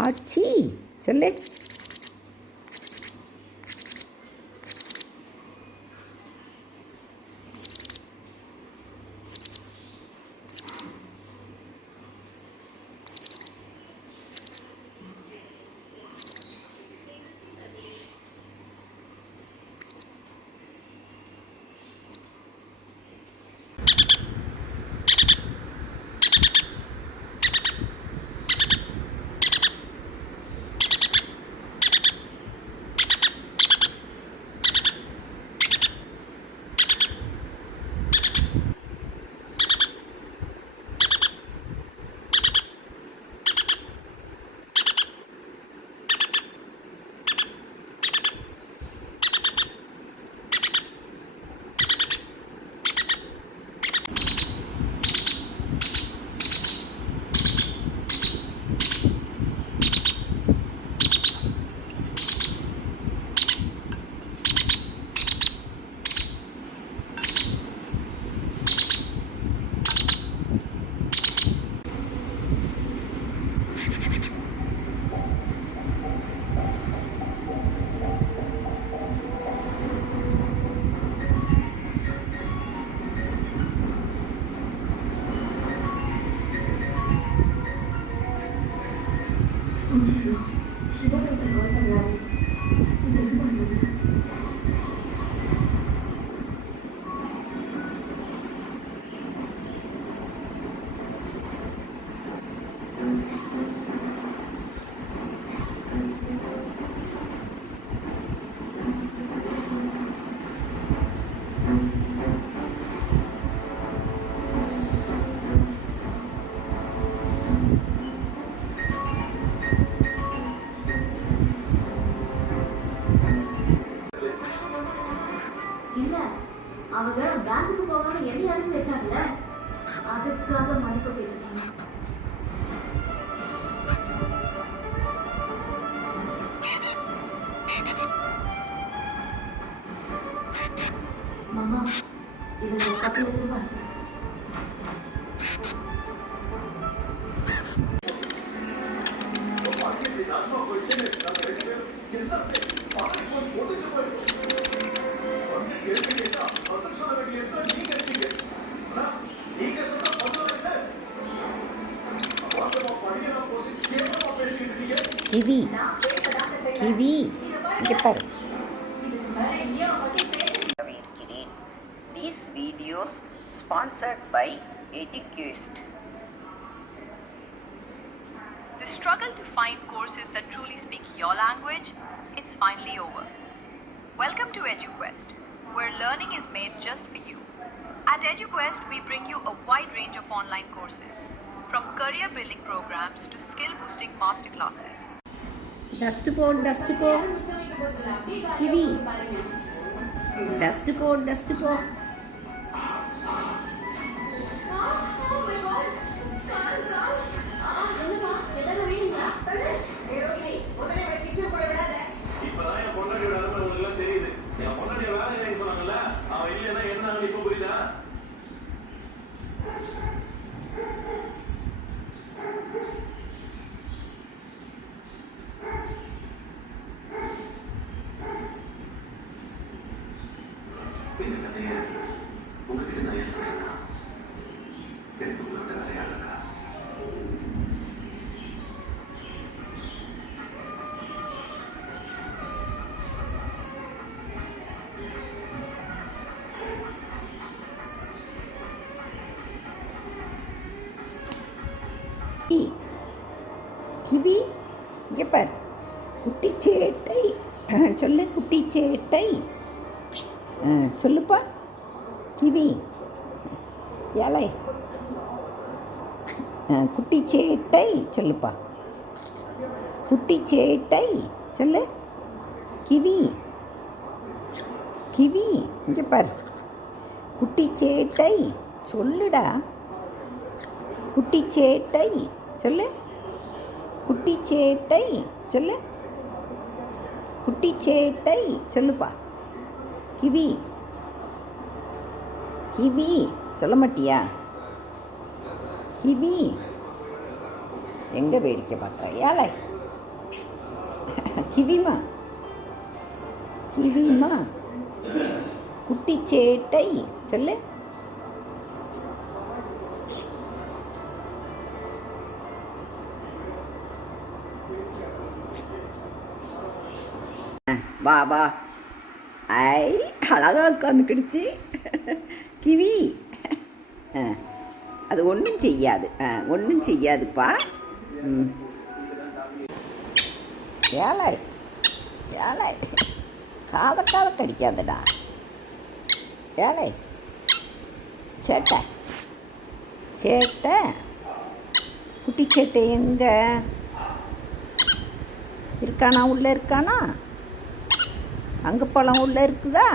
ஆச்சி சொல்லு. அவங்க பேங்குக்கு போகாம எண்ணி அனுப்பி வச்சாங்கல்ல, அதுக்காக மன்னிப்பு கேட்டுட்டாங்க. மாமா, இது 10 லட்சம் ரூபாய். கிவி கிவி இங்கே பாரு. These videos sponsored by EduQuest. The struggle to find courses that truly speak your language, it's finally over. Welcome to EduQuest, where learning is made just for you. At EduQuest, we bring you a wide range of online courses, from career building programs to skill boosting masterclasses. Dust போ kiwi, dust போ. இந்த கதையை உங்ககிட்ட நான் ஏன் சொல்றேன்னா, எனக்கு உங்களோட கதையா இருக்கா? கிவி இங்கே பார். குட்டிச்சேட்டை சொல்லு. குட்டிச்சேட்டை சொல்லுப்பா. கிவி ஏழை குட்டிச்சேட்டை சொல்லுப்பா. குட்டிச்சேட்டை சொல்லு. கிவி கிவி இங்கே பார். குட்டிச்சேட்டை சொல்லுடா. குட்டிச்சேட்டை சொல்லு. குட்டிச்சேட்டை சொல்லு. குட்டிச்சேட்டை சொல்லுப்பா. கிவி கிவி சொல்ல மாட்டியா? கிவி எங்கே வேடிக்கை பார்க்குற ஏழை கிவிமா கிவிமா குட்டி சேட்டை சொல்லு. வா வா. ஐ அழகாக உட்காந்துக்கிடுச்சு கிவி. அது ஒன்றும் செய்யாது, ஒன்றும் செய்யாதுப்பா. ம் ஏழை ஏழை காதை கடிக்காதடா ஏழை. சேட்டை சேட்டை குட்டி சேட்டை எங்கே இருக்கானா? உள்ளே இருக்கானா? அங்கே பழம் உள்ளே இருக்குதா?